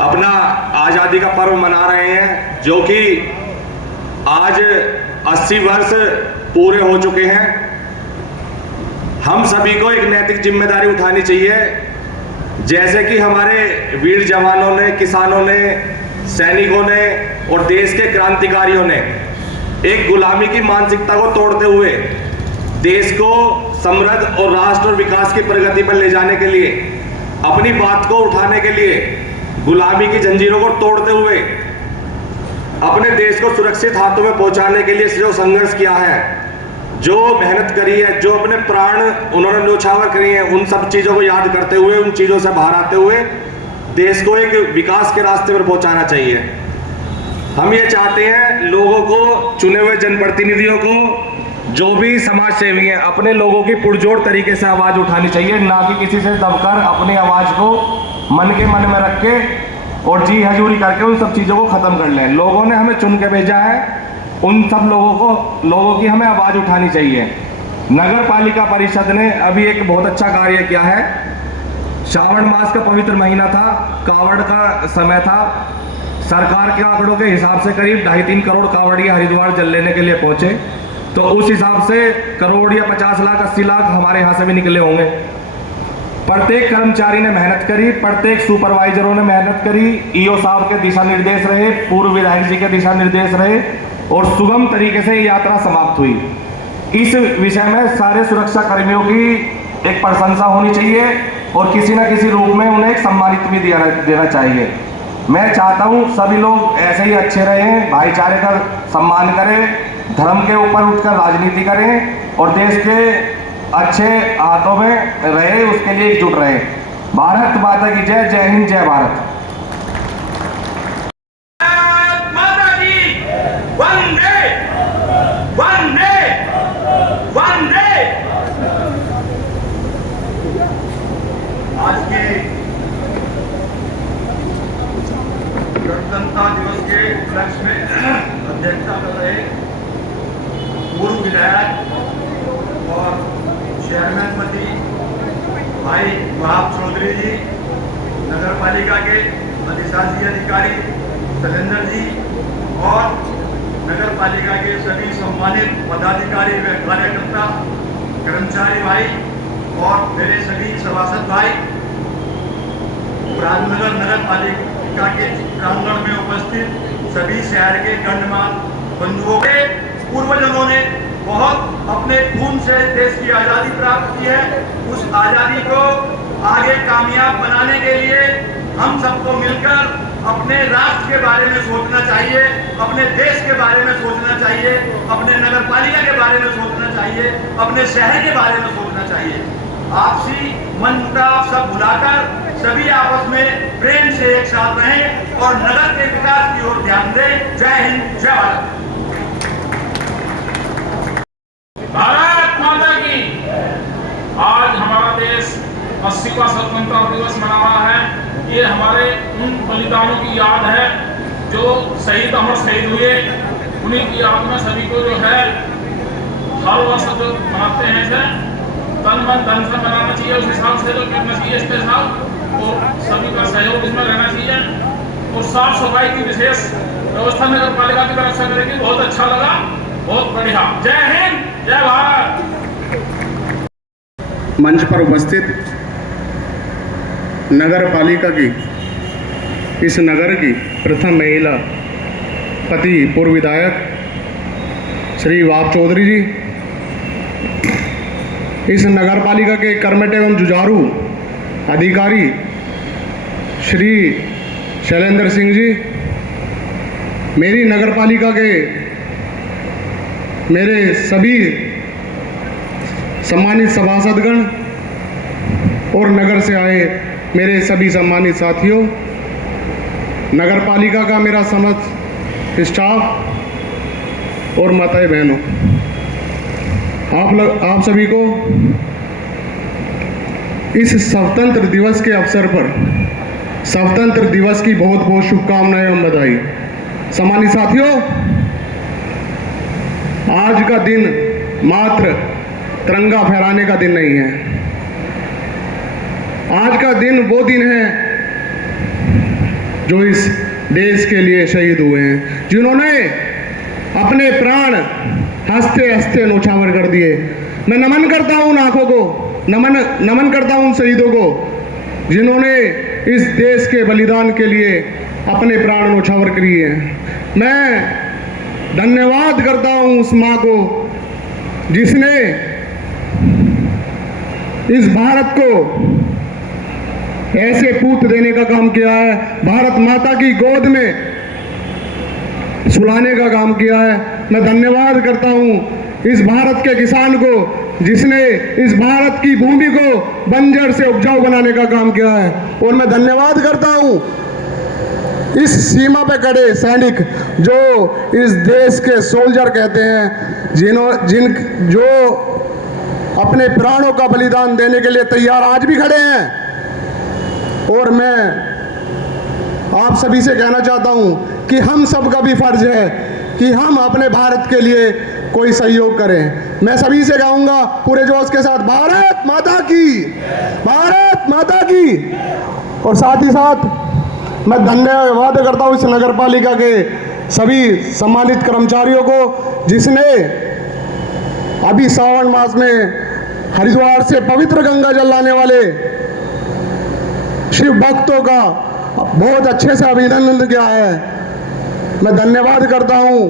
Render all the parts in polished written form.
अपना आज़ादी का पर्व मना रहे हैं, जो कि आज 80 वर्ष पूरे हो चुके हैं। हम सभी को एक नैतिक जिम्मेदारी उठानी चाहिए, जैसे कि हमारे वीर जवानों ने, किसानों ने, सैनिकों ने और देश के क्रांतिकारियों ने एक गुलामी की मानसिकता को तोड़ते हुए देश को समृद्ध और राष्ट्र और विकास की प्रगति पर ले जाने के लिए, अपनी बात को उठाने के लिए, गुलामी की जंजीरों को तोड़ते हुए अपने देश को सुरक्षित हाथों में पहुंचाने के लिए जो संघर्ष किया है, जो मेहनत करी है, जो अपने प्राण उन्होंने न्योछावर करी है, उन सब चीज़ों को याद करते हुए, उन चीज़ों से बाहर आते हुए देश को एक विकास के रास्ते पर पहुंचाना चाहिए। हम ये चाहते हैं लोगों को, चुने हुए जनप्रतिनिधियों को, जो भी समाज सेवी हैं, अपने लोगों की पुरजोर तरीके से आवाज़ उठानी चाहिए, ना कि किसी से दबकर अपनी आवाज़ को मन के मन में रख के और जी हजूरी करके उन सब चीज़ों को ख़त्म कर लें। लोगों ने हमें चुन के भेजा है, उन सब लोगों की हमें आवाज़ उठानी चाहिए। नगर पालिका परिषद ने अभी एक बहुत अच्छा कार्य किया है। श्रावण मास का पवित्र महीना था, कावड़ का समय था। सरकार के आंकड़ों के हिसाब से करीब 2.5-3 करोड़ कावड़िया हरिद्वार जल लेने के लिए पहुंचे, तो उस हिसाब से करोड़ या 50 लाख 80 लाख हमारे यहाँ से भी निकले होंगे। प्रत्येक कर्मचारी ने मेहनत करी, प्रत्येक सुपरवाइजरों ने मेहनत करी, ईओ साहब के दिशा निर्देश रहे, पूर्व विधायक जी के दिशा निर्देश रहे और सुगम तरीके से यात्रा समाप्त हुई। इस विषय में सारे सुरक्षा कर्मियों की एक प्रशंसा होनी चाहिए और किसी न किसी रूप में उन्हें एक सम्मानित भी देना चाहिए। मैं चाहता हूँ सभी लोग ऐसे ही अच्छे रहें, भाईचारे का सम्मान करें, धर्म के ऊपर उठकर राजनीति करें और देश के अच्छे हाथों में रहे, उसके लिए एकजुट रहे। भारत माता की जय। जय हिंद, जय भारत। माता की वंदे वंदे वंदे। आज के गणतंत्र दिवस के उपलक्ष्य में अध्यक्षता कर रहे पूर्व विधायक और चेयरमैन पति भाई वहाब चौधरी जी, नगर पालिका के अधिशासी अधिकारी शैलेंद्र जी और नगर पालिका के सभी सम्मानित पदाधिकारी व कार्यकर्ता, कर्मचारी भाई और मेरे सभी सभासद भाई, राजनगर नगर पालिका के प्रांगण में उपस्थित सभी शहर के गणमान्य बंधुओं के, पूर्वजों ने बहुत अपने खून से देश की आज़ादी प्राप्त की है। उस आज़ादी को आगे कामयाब बनाने के लिए हम सबको मिलकर अपने राष्ट्र के बारे में सोचना चाहिए, अपने देश के बारे में सोचना चाहिए, अपने नगर पालिका के बारे में सोचना चाहिए, अपने शहर के बारे में सोचना चाहिए। आपसी मनमुटाव सब भुलाकर सभी आपस में प्रेम से एक साथ रहें और नगर के विकास की ओर ध्यान दें। जय हिंद, जय भारत। भारत माता की। आज हमारा देश 80वां स्वतंत्रता दिवस मना रहा है। ये हमारे उन बलिदानों की याद है जो शहीद अमर शहीद हुए। उन्हीं की याद में सभी को जो है हर वर्ष जो मनाते हैं इसे तन मन धन से मनाना चाहिए, उस हिसाब से जो करना चाहिए इसके साथ, और सभी का सहयोग इसमें रहना चाहिए। और साफ सफाई की विशेष व्यवस्था नगर पालिका की तरफ से करेगी। बहुत अच्छा लगा, बहुत बढ़िया। जय हिंद, जय भारत। मंच पर उपस्थित नगर पालिका की, इस नगर की प्रथम महिला पति पूर्व विधायक श्री वहाब चौधरी जी, इस नगर पालिका के कर्मठ एवं जुझारू अधिकारी श्री शैलेंद्र सिंह जी, मेरी नगर पालिका के मेरे सभी सम्मानित सभासदगण और नगर से आए मेरे सभी सम्मानित साथियों, नगर पालिका का मेरा समस्त स्टाफ और माताएं बहनों, आप सभी को इस स्वतंत्र दिवस के अवसर पर स्वतंत्र दिवस की बहुत बहुत शुभकामनाएं एवं बधाई। सम्मानित साथियों, आज का दिन मात्र तिरंगा फहराने का दिन नहीं है। आज का दिन वो दिन है जो इस देश के लिए शहीद हुए हैं, जिन्होंने अपने प्राण हंसते हंसते नौछावर कर दिए। मैं नमन करता हूं उन आंखों को, नमन करता हूं उन शहीदों को जिन्होंने इस देश के बलिदान के लिए अपने प्राण नौछावर किए हैं। मैं धन्यवाद करता हूं उस माँ को जिसने इस भारत को ऐसे पूत देने का काम किया है, भारत माता की गोद में सुलाने का काम किया है। मैं धन्यवाद करता हूं इस भारत के किसान को जिसने इस भारत की भूमि को बंजर से उपजाऊ बनाने का काम किया है। और मैं धन्यवाद करता हूं इस सीमा पे खड़े सैनिक जो इस देश के सोल्जर कहते हैं, जो अपने प्राणों का बलिदान देने के लिए तैयार आज भी खड़े हैं। और मैं आप सभी से कहना चाहता हूं कि हम सब का भी फर्ज है कि हम अपने भारत के लिए कोई सहयोग करें। मैं सभी से कहूंगा पूरे जोश के साथ, भारत माता की, भारत माता की। और साथ ही साथ मैं धन्यवाद करता हूं इस नगर पालिका के सभी सम्मानित कर्मचारियों को जिसने अभी सावन मास में हरिद्वार से पवित्र गंगा जल लाने वाले शिव भक्तों का बहुत अच्छे से अभिनंदन किया है। मैं धन्यवाद करता हूं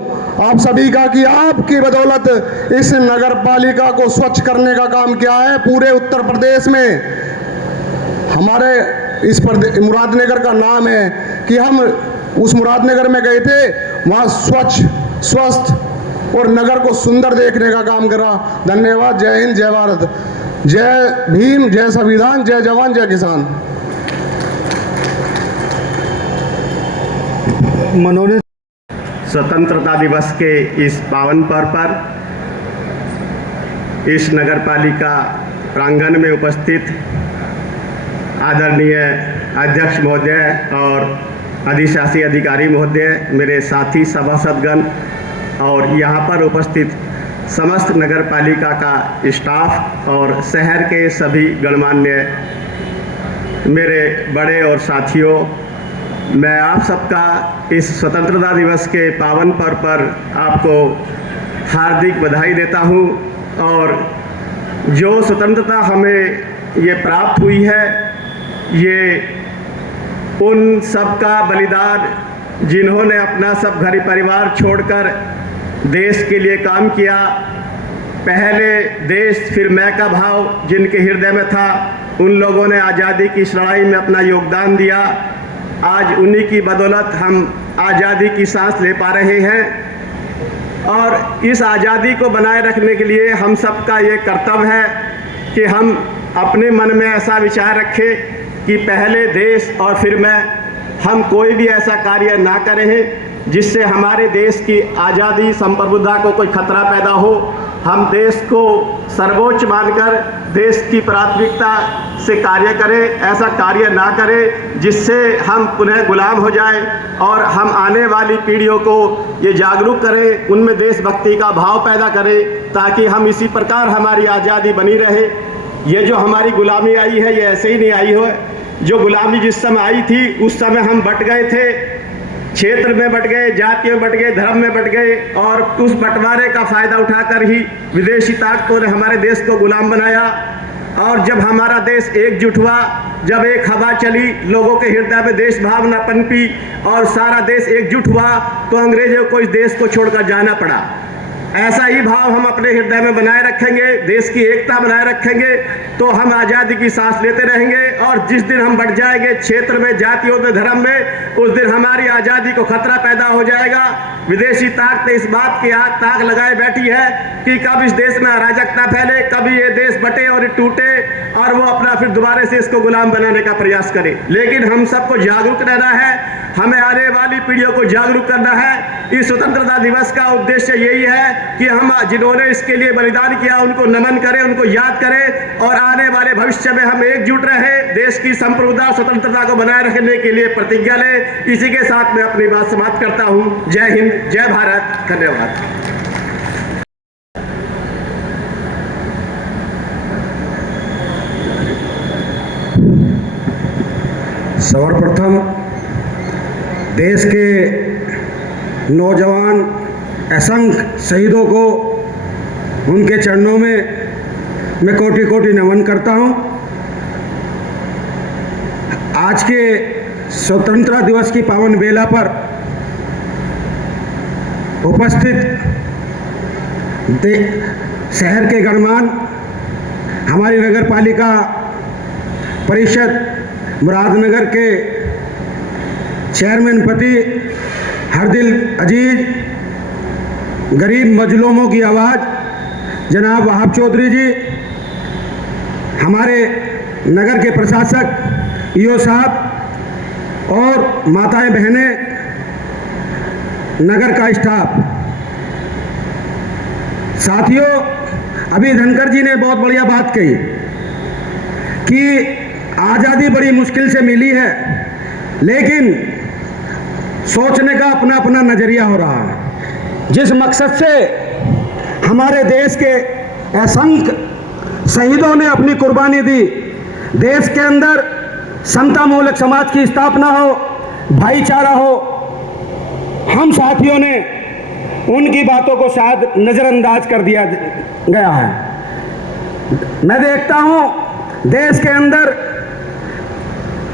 आप सभी का कि आपकी बदौलत इस नगर पालिका को स्वच्छ करने का काम किया है। पूरे उत्तर प्रदेश में हमारे इस मुरादनगर का नाम है कि हम उस मुरादनगर में गए थे, वहाँ स्वच्छ, स्वस्थ और नगर को सुंदर देखने का काम करा। धन्यवाद। जय हिंद, जय भारत, जय भीम, जय संविधान, जय जवान, जय किसान। मनोनीत स्वतंत्रता दिवस के इस पावन पर्व पर इस नगर पालिका प्रांगण में उपस्थित आदरणीय अध्यक्ष महोदय और अधिशासी अधिकारी महोदय, मेरे साथी सभासदगण और यहाँ पर उपस्थित समस्त नगर पालिका का स्टाफ और शहर के सभी गणमान्य मेरे बड़े और साथियों, मैं आप सबका इस स्वतंत्रता दिवस के पावन पर्व पर आपको हार्दिक बधाई देता हूँ। और जो स्वतंत्रता हमें ये प्राप्त हुई है, ये उन सब का बलिदान जिन्होंने अपना सब घर परिवार छोड़कर देश के लिए काम किया। पहले देश फिर मैं का भाव जिनके हृदय में था, उन लोगों ने आज़ादी की इस लड़ाई में अपना योगदान दिया। आज उन्हीं की बदौलत हम आज़ादी की सांस ले पा रहे हैं। और इस आज़ादी को बनाए रखने के लिए हम सबका ये कर्तव्य है कि हम अपने मन में ऐसा विचार रखें कि पहले देश और फिर मैं, हम कोई भी ऐसा कार्य ना करें जिससे हमारे देश की आज़ादी संप्रभुता को कोई खतरा पैदा हो। हम देश को सर्वोच्च मानकर देश की प्राथमिकता से कार्य करें, ऐसा कार्य ना करें जिससे हम पुनः गुलाम हो जाएं। और हम आने वाली पीढ़ियों को ये जागरूक करें, उनमें देशभक्ति का भाव पैदा करें, ताकि हम इसी प्रकार हमारी आज़ादी बनी रहे। ये जो हमारी गुलामी आई है, ये ऐसे ही नहीं आई हो। जो गुलामी जिस समय आई थी उस समय हम बट गए थे, क्षेत्र में बट गए, जातियों में बट गए, धर्म में बट गए, और उस बंटवारे का फायदा उठाकर ही विदेशी ताकतों ने हमारे देश को गुलाम बनाया। और जब हमारा देश एकजुट हुआ, जब एक हवा चली, लोगों के हृदय में देश भावना पनपी और सारा देश एकजुट हुआ, तो अंग्रेजों को इस देश को छोड़कर जाना पड़ा। ऐसा ही भाव हम अपने हृदय में बनाए रखेंगे, देश की एकता बनाए रखेंगे, तो हम आज़ादी की सांस लेते रहेंगे। और जिस दिन हम बढ़ जाएंगे क्षेत्र में, जातियों में, धर्म में, उस दिन हमारी आज़ादी को खतरा पैदा हो जाएगा। विदेशी ताकतें इस बात की ताक लगाए बैठी है कि कब इस देश में अराजकता फैले, कभी ये देश बटे और टूटे और वो अपना फिर दोबारा से इसको गुलाम बनाने का प्रयास करे। लेकिन हम सबको जागरूक रहना है, हमें आने वाली पीढ़ियों को जागरूक करना है। इस स्वतंत्रता दिवस का उद्देश्य यही है कि हम जिन्होंने इसके लिए बलिदान किया उनको नमन करें, उनको याद करें और आने वाले भविष्य में हम एकजुट रहें, देश की संप्रभुता स्वतंत्रता को बनाए रखने के लिए प्रतिज्ञा लें। इसी के साथ मैं अपनी बात समाप्त करता हूं। जय हिंद, जय भारत, धन्यवाद। सर्वप्रथम देश के नौजवान असंख्य शहीदों को उनके चरणों में मैं कोटि कोटि नमन करता हूं। आज के स्वतंत्रता दिवस की पावन बेला पर उपस्थित शहर के गणमान्य हमारी नगर पालिका परिषद मुरादनगर के चेयरमैन पति हरदिल अजीज, गरीब मजलूमों की आवाज़ जनाब वहाब चौधरी जी, हमारे नगर के प्रशासक ईओ साहब और माताएं बहनें, नगर का स्टाफ, साथियों, अभी धनकर जी ने बहुत बढ़िया बात कही कि आज़ादी बड़ी मुश्किल से मिली है, लेकिन सोचने का अपना अपना नज़रिया हो रहा है। जिस मकसद से हमारे देश के असंख्य शहीदों ने अपनी कुर्बानी दी, देश के अंदर समतामूलक समाज की स्थापना हो, भाईचारा हो, हम साथियों ने उनकी बातों को शायद नज़रअंदाज कर दिया गया है। मैं देखता हूं देश के अंदर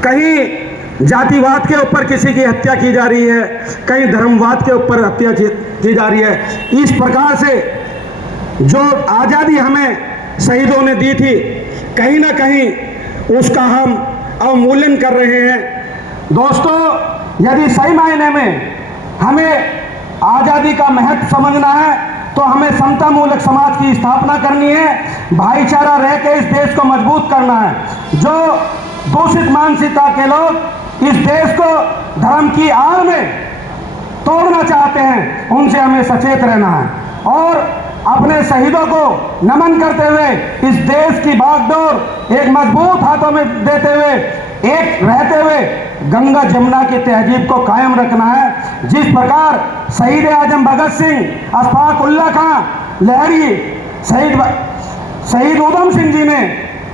कहीं जातिवाद के ऊपर किसी की हत्या की जा रही है, कहीं धर्मवाद के ऊपर हत्या की जा रही है। इस प्रकार से जो आज़ादी हमें शहीदों ने दी थी, कहीं ना कहीं उसका हम अवमूल्यन कर रहे हैं। दोस्तों, यदि सही मायने में हमें आज़ादी का महत्व समझना है तो हमें समतामूलक समाज की स्थापना करनी है, भाईचारा रह के इस देश को मजबूत करना है। जो दूषित मानसिकता के लोग इस देश को धर्म की आड़ में तोड़ना चाहते हैं, उनसे हमें सचेत रहना है और अपने शहीदों को नमन करते हुए इस देश की बागडोर एक मजबूत हाथों में देते हुए, एक रहते हुए गंगा जमुना की तहजीब को कायम रखना है। जिस प्रकार शहीद आजम भगत सिंह, अशफाक उल्ला खां लहरी, शहीद उधम सिंह जी ने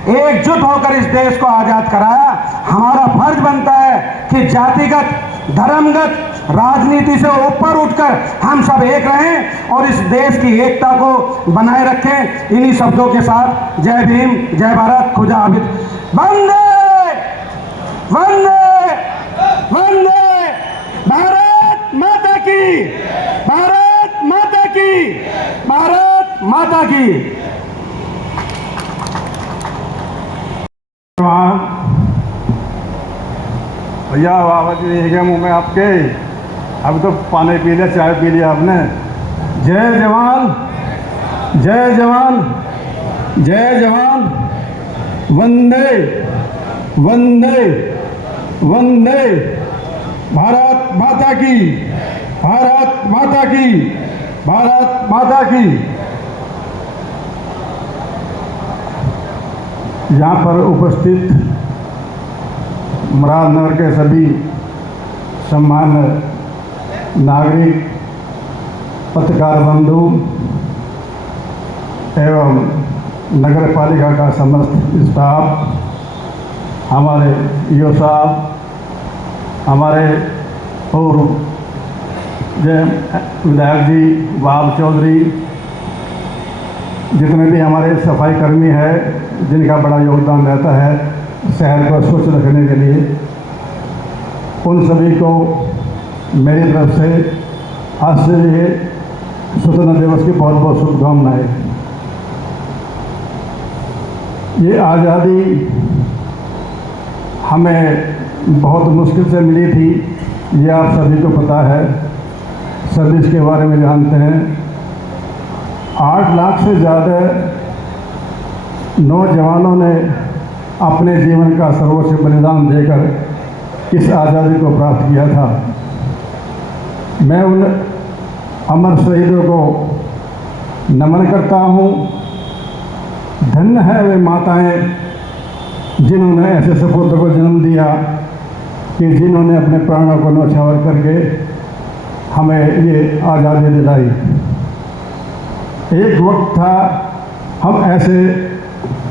एकजुट होकर इस देश को आज़ाद कराया, हमारा फर्ज बनता है कि जातिगत, धर्मगत राजनीति से ऊपर उठकर हम सब एक रहें और इस देश की एकता को बनाए रखें। इन्हीं शब्दों के साथ जय भीम, जय भारत, खुदा हाफिज। वंदे वंदे वंदे, भारत माता की, भारत माता की, भारत माता की। भैया आवाज नहीं है मुँह में आपके, अब तो पानी पी लिया, चाय पी लिया आपने। जय जवान, जय जवान, जय जवान, वंदे वंदे वंदे, भारत माता की, भारत माता की, भारत माता की। यहाँ पर उपस्थित मुरादनगर के सभी सम्मान्य नागरिक, पत्रकार बंधु एवं नगर पालिका का समस्त स्टाफ, हमारे ईओ साहब, हमारे पूर्व विधायक जी वहाब चौधरी, जितने भी हमारे सफाई कर्मी हैं जिनका बड़ा योगदान रहता है शहर को स्वच्छ रखने के लिए, उन सभी को मेरी तरफ से आज से ये स्वतंत्रता दिवस की बहुत बहुत शुभकामनाएं। ये आज़ादी हमें बहुत मुश्किल से मिली थी, ये आप सभी को पता है, सभी इसके बारे में जानते हैं। 8 लाख से ज़्यादा नौजवानों ने अपने जीवन का सर्वोच्च बलिदान देकर इस आज़ादी को प्राप्त किया था। मैं उन अमर शहीदों को नमन करता हूँ। धन्य है वे माताएं जिन्होंने ऐसे सपूतों को जन्म दिया कि जिन्होंने अपने प्राणों को न्यौछावर करके हमें ये आज़ादी दिलाई। एक वक्त था हम ऐसे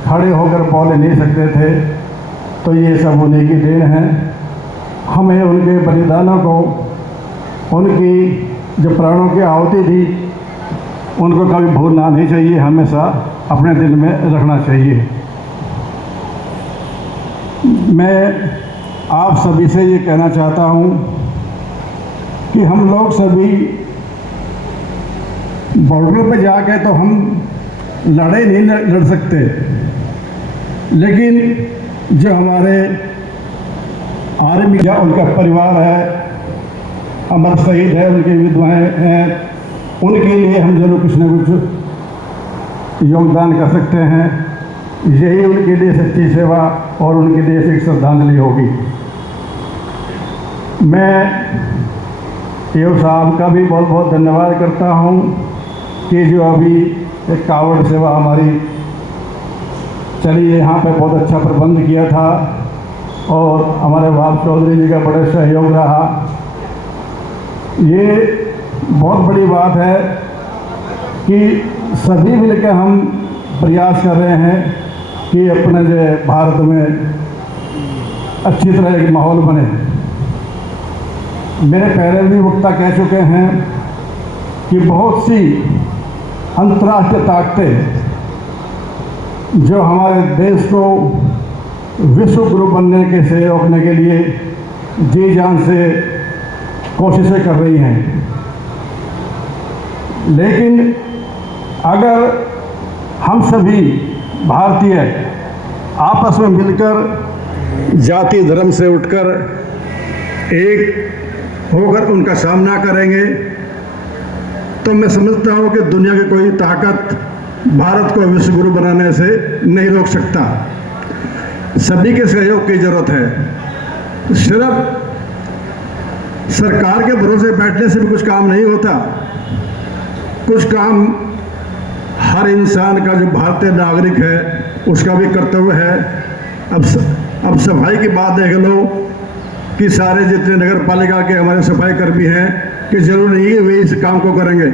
खड़े होकर बोल नहीं सकते थे, तो ये सब उन्हीं की देन है। हमें उनके बलिदानों को उनकी जो प्राणों की आहुति थी उनको कभी भूलना नहीं चाहिए, हमेशा अपने दिल में रखना चाहिए। मैं आप सभी से ये कहना चाहता हूँ कि हम लोग सभी बॉर्डर पे जाके तो हम लड़ाई नहीं लड़ सकते, लेकिन जो हमारे आर्मी या उनका परिवार है, अमर शहीद है, उनकी विधवाएं हैं, उनके लिए हम जरूर कुछ न कुछ योगदान कर सकते हैं। यही उनके लिए सच्ची सेवा और उनके लिए एक श्रद्धांजलि होगी। मैं ईओ साहब का भी बहुत बहुत धन्यवाद करता हूँ कि जो अभी एक कावड़ सेवा हमारी चली, यहाँ पे बहुत अच्छा प्रबंध किया था और हमारे बाप चौधरी जी का बड़ा सहयोग रहा। ये बहुत बड़ी बात है कि सभी मिलकर हम प्रयास कर रहे हैं कि अपने जो भारत में अच्छी तरह एक माहौल बने। मेरे पहले भी वक्ता कह चुके हैं कि बहुत सी अंतर्राष्ट्रीय ताकतें जो हमारे देश को विश्व गुरु बनने के से रोकने के लिए जी जान से कोशिशें कर रही हैं, लेकिन अगर हम सभी भारतीय आपस में मिलकर जाति धर्म से उठकर एक होकर उनका सामना करेंगे तो मैं समझता हूँ कि दुनिया की कोई ताकत भारत को विश्व गुरु बनाने से नहीं रोक सकता। सभी के सहयोग की जरूरत है। सिर्फ सरकार के भरोसे बैठने से भी कुछ काम नहीं होता। कुछ काम हर इंसान का, जो भारतीय नागरिक है, उसका भी कर्तव्य है। अब सफाई की बात देख लो कि सारे जितने नगर पालिका के हमारे सफाई कर्मी हैं कि जरूर नहीं है वे इस काम को करेंगे।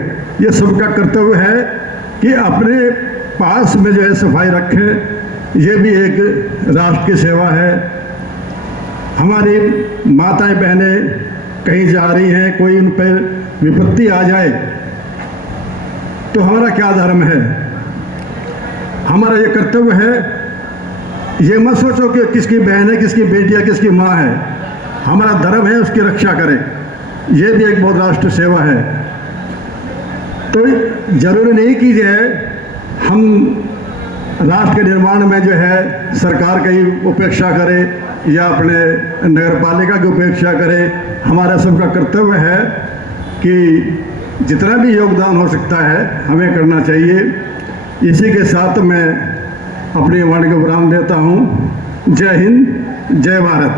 ये सबका कर्तव्य है कि अपने पास में जो है सफाई रखें। ये भी एक राष्ट्र की सेवा है। हमारी माताएं बहनें कहीं जा रही हैं, कोई उन पर विपत्ति आ जाए तो हमारा क्या धर्म है? हमारा ये कर्तव्य है। ये मत सोचो कि किसकी बहन है, किसकी बेटी है, किसकी माँ है। हमारा धर्म है उसकी रक्षा करें। ये भी एक बहुत राष्ट्र सेवा है। तो जरूरी नहीं कि जो है हम राष्ट्र के निर्माण में जो है सरकार की उपेक्षा करें या अपने नगर पालिका की उपेक्षा करें। हमारा सबका कर्तव्य है कि जितना भी योगदान हो सकता है हमें करना चाहिए। इसी के साथ मैं अपनी वाणी को विराम देता हूँ। जय हिंद, जय भारत।